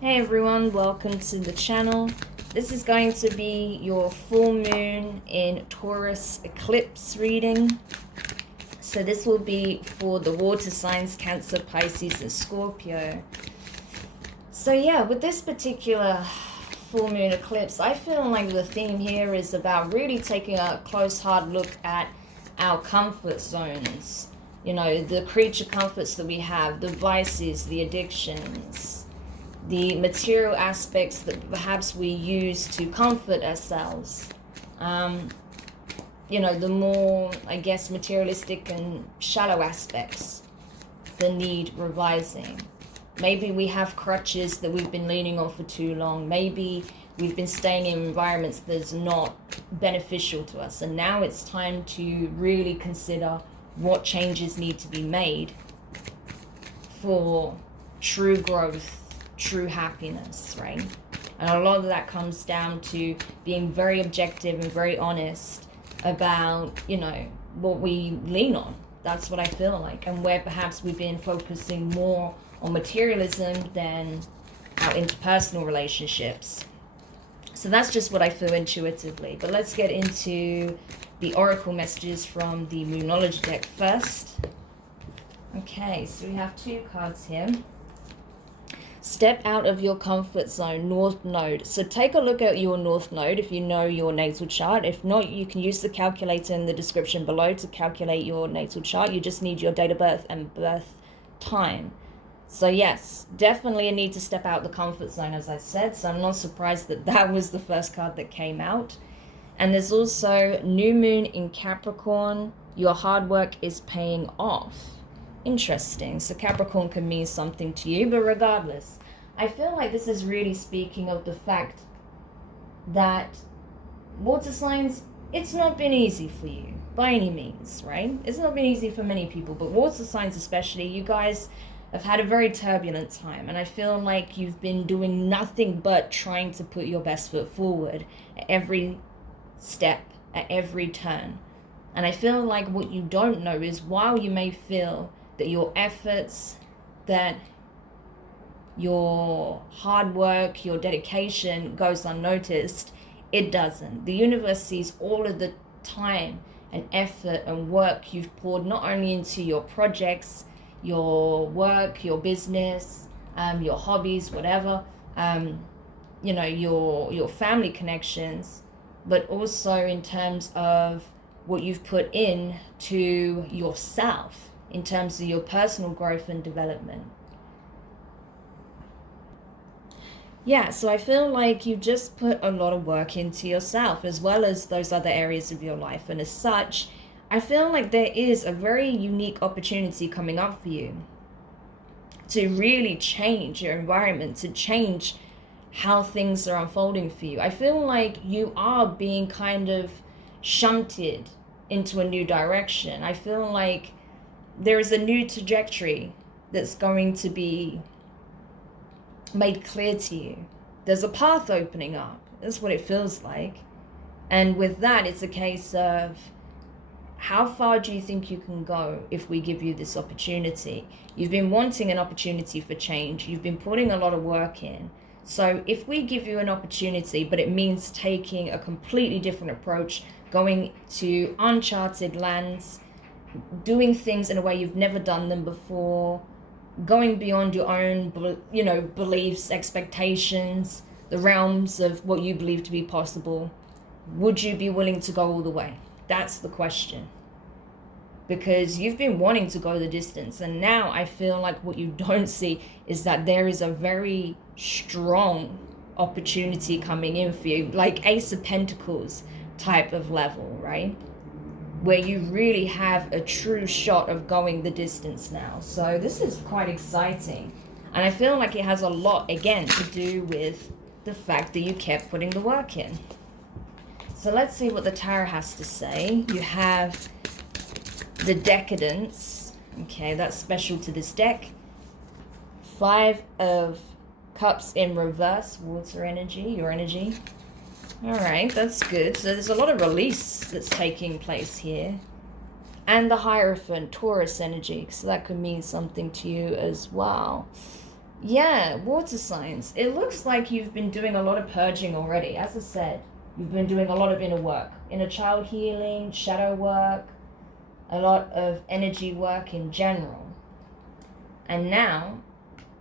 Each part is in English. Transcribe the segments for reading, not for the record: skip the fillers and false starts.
Hey everyone, welcome to the channel. This is going to be your full moon in Taurus eclipse reading. So this will be for the water signs, Cancer, Pisces, and Scorpio. So yeah, with this particular full moon eclipse, I feel like the theme here is about really taking a close, hard look at our comfort zones. You know, the creature comforts that we have, the vices, the addictions, the material aspects that perhaps we use to comfort ourselves. You know, the more, I guess, materialistic and shallow aspects that need revising. Maybe we have crutches that we've been leaning on for too long. Maybe we've been staying in environments that's not beneficial to us. And now it's time to really consider what changes need to be made for true growth, true happiness, right? And a lot of that comes down to being very objective and very honest about, you know, what we lean on. That's what I feel like. And where perhaps we've been focusing more on materialism than our interpersonal relationships. So that's just what I feel intuitively. But let's get into the oracle messages from the Moonology deck first. Okay, so we have two cards here. Step out of your comfort zone, North Node. So take a look at your North Node if you know your natal chart. If not, you can use the calculator in the description below to calculate your natal chart. You just need your date of birth and birth time. So yes, definitely a need to step out the comfort zone, as I said. So I'm not surprised that that was the first card that came out. And there's also new moon in Capricorn. Your hard work is paying off. Interesting. So Capricorn can mean something to you, but regardless, I feel like this is really speaking of the fact that water signs, it's not been easy for you by any means, right? It's not been easy for many people, but water signs especially, you guys have had a very turbulent time, and I feel like you've been doing nothing but trying to put your best foot forward at every step, at every turn. And I feel like what you don't know is, while you may feel that your efforts, that your hard work, your dedication goes unnoticed, it doesn't. The universe sees all of the time and effort and work you've poured not only into your projects, your work, your business, your hobbies, whatever, you know, your family connections, but also in terms of what you've put in to yourself, in terms of your personal growth and development. Yeah, so I feel like you just put a lot of work into yourself as well as those other areas of your life. And as such, I feel like there is a very unique opportunity coming up for you to really change your environment, to change how things are unfolding for you. I feel like you are being kind of shunted into a new direction. I feel like there is a new trajectory that's going to be made clear to you. There's a path opening up. That's what it feels like. And with that, it's a case of, how far do you think you can go if we give you this opportunity? You've been wanting an opportunity for change. You've been putting a lot of work in. So if we give you an opportunity, but it means taking a completely different approach, going to uncharted lands, doing things in a way you've never done them before, going beyond your own, you know, beliefs, expectations, the realms of what you believe to be possible, would you be willing to go all the way? That's the question. Because you've been wanting to go the distance, and now I feel like what you don't see is that there is a very strong opportunity coming in for you, like Ace of Pentacles type of level, right? Where you really have a true shot of going the distance now. So this is quite exciting. And I feel like it has a lot, again, to do with the fact that you kept putting the work in. So let's see what the tarot has to say. You have the Decadence. Okay, that's special to this deck. 5 of Cups in reverse, water energy, your energy. All right, that's good. So there's a lot of release that's taking place here. And the Hierophant, Taurus energy, so that could mean something to you as well. Yeah, water signs. It looks like you've been doing a lot of purging already. As I said, you've been doing a lot of inner work, inner child healing, shadow work, a lot of energy work in general. And now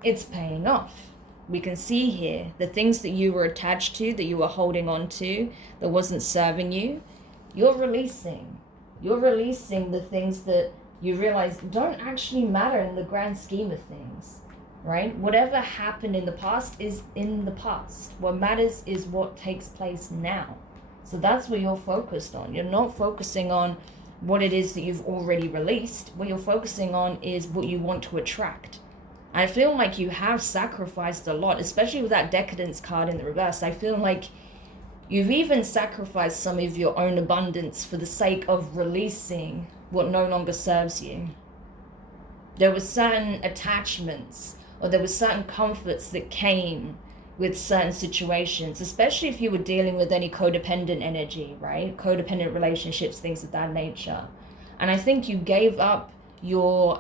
it's paying off. We can see here the things that you were attached to, that you were holding on to, that wasn't serving you, you're releasing. You're releasing the things that you realize don't actually matter in the grand scheme of things, right? Whatever happened in the past is in the past. What matters is what takes place now. So that's what you're focused on. You're not focusing on what it is that you've already released. What you're focusing on is what you want to attract. I feel like you have sacrificed a lot, especially with that decadence card in the reverse. I feel like you've even sacrificed some of your own abundance for the sake of releasing what no longer serves you. There were certain attachments, or there were certain comforts that came with certain situations, especially if you were dealing with any codependent energy, right? Codependent relationships, things of that nature. And I think you gave up your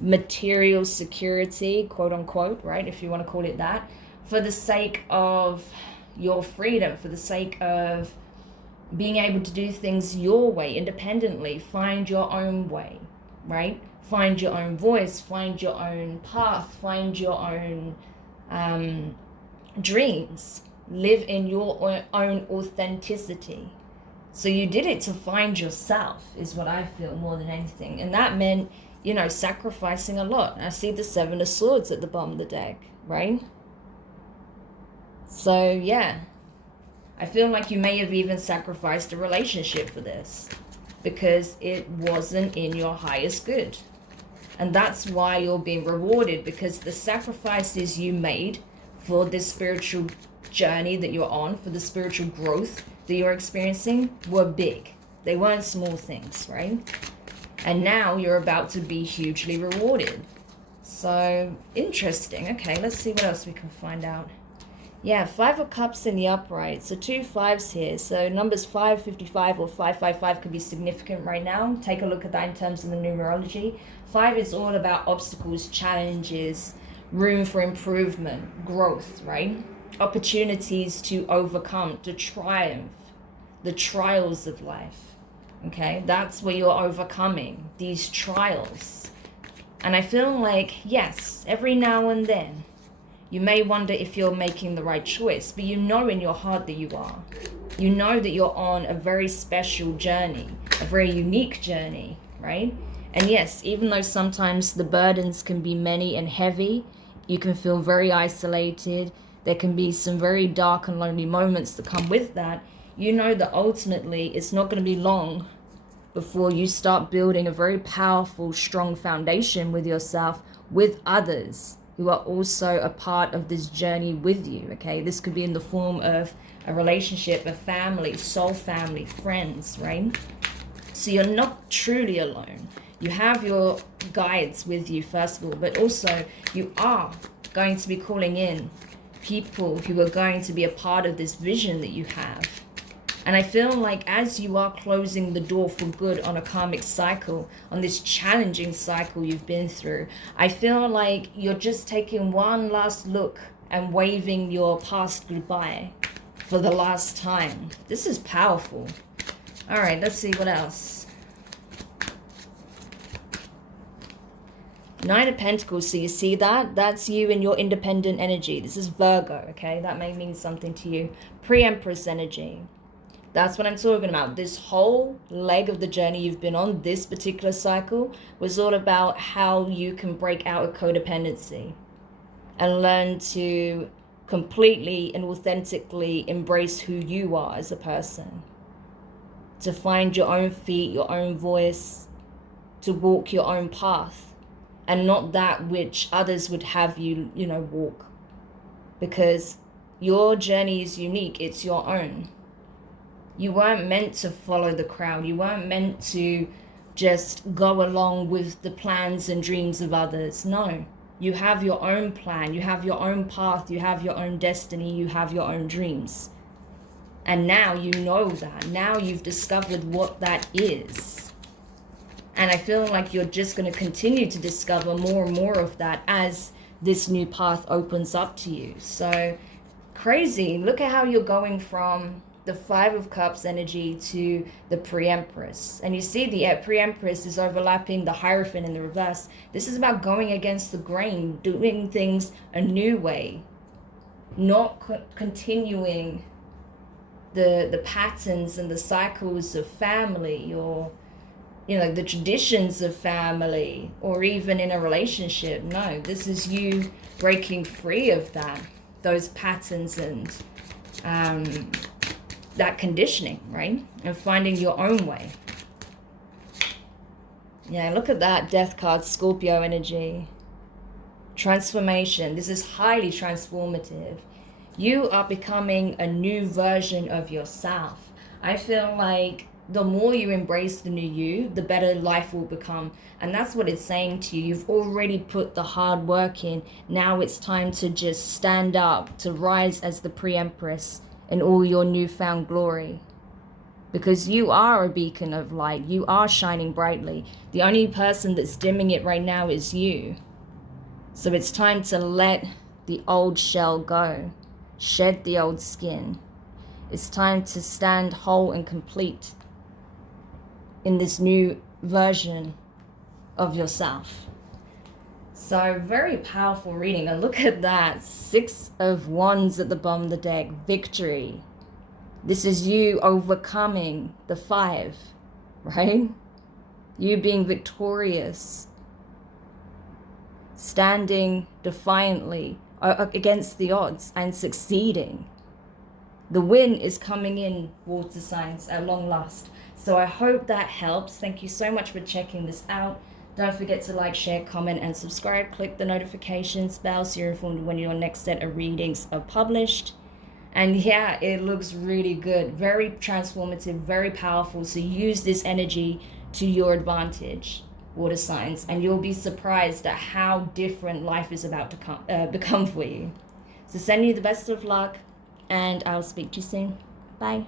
material security, quote unquote, right, if you want to call it that, for the sake of your freedom, for the sake of being able to do things your way, independently, find your own way, right? Find your own voice, find your own path, find your own dreams, live in your own authenticity. So you did it to find yourself, is what I feel more than anything. And that meant, you know, sacrificing a lot. I see the Seven of Swords at the bottom of the deck, right? So yeah, I feel like you may have even sacrificed a relationship for this because it wasn't in your highest good. And that's why you're being rewarded, because the sacrifices you made for this spiritual journey that you're on, for the spiritual growth that you're experiencing, were big. They weren't small things, right? And now you're about to be hugely rewarded. So interesting. Okay, let's see what else we can find out. Yeah, 5 of Cups in the upright. So 2 5s here. So numbers 555 or 555 could be significant right now. Take a look at that in terms of the numerology. 5 is all about obstacles, challenges, room for improvement, growth, right? Opportunities to overcome, to triumph, the trials of life. Okay, that's what you're overcoming, these trials. And I feel like, yes, every now and then, you may wonder if you're making the right choice, but you know in your heart that you are. You know that you're on a very special journey, a very unique journey, right? And yes, even though sometimes the burdens can be many and heavy, you can feel very isolated, there can be some very dark and lonely moments that come with that, you know that ultimately it's not going to be long before you start building a very powerful, strong foundation with yourself, with others who are also a part of this journey with you, okay? This could be in the form of a relationship, a family, soul family, friends, right? So you're not truly alone. You have your guides with you, first of all, but also you are going to be calling in people who are going to be a part of this vision that you have. And I feel like as you are closing the door for good on a karmic cycle, on this challenging cycle you've been through, I feel like you're just taking one last look and waving your past goodbye for the last time. This is powerful. All right, let's see what else. Nine of Pentacles, so you see that? That's you in your independent energy. This is Virgo, okay? That may mean something to you. Pre-Empress energy. That's what I'm talking about. This whole leg of the journey you've been on, this particular cycle, was all about how you can break out of codependency and learn to completely and authentically embrace who you are as a person. To find your own feet, your own voice, to walk your own path, and not that which others would have you, walk. Because your journey is unique, it's your own. You weren't meant to follow the crowd. You weren't meant to just go along with the plans and dreams of others. No, you have your own plan. You have your own path. You have your own destiny. You have your own dreams. And now you know that. Now you've discovered what that is. And I feel like you're just going to continue to discover more and more of that as this new path opens up to you. So crazy. Look at how you're going from the Five of Cups energy to the Pre-Empress. And you see the Pre-Empress is overlapping the Hierophant in the reverse. This is about going against the grain, doing things a new way, not continuing the patterns and the cycles of family, or the traditions of family, or even in a relationship. No, this is you breaking free of those patterns and that conditioning, right? And finding your own way. Yeah, look at that Death card, Scorpio energy. Transformation. This is highly transformative. You are becoming a new version of yourself. I feel like the more you embrace the new you, the better life will become. And that's what it's saying to you. You've already put the hard work in. Now it's time to just stand up, to rise as the Pre-Empress in all your newfound glory. Because you are a beacon of light. You are shining brightly. The only person that's dimming it right now is you. So it's time to let the old shell go. Shed the old skin. It's time to stand whole and complete in this new version of yourself. So very powerful reading. And look at that. 6 of Wands at the bottom of the deck. Victory. This is you overcoming the 5, right? You being victorious. Standing defiantly against the odds and succeeding. The win is coming in, water signs, at long last. So I hope that helps. Thank you so much for checking this out. Don't forget to like, share, comment, and subscribe. Click the notifications bell so you're informed when your next set of readings are published. And yeah, it looks really good. Very transformative, very powerful. So use this energy to your advantage, water signs. And you'll be surprised at how different life is about to become for you. So sending you the best of luck. And I'll speak to you soon. Bye.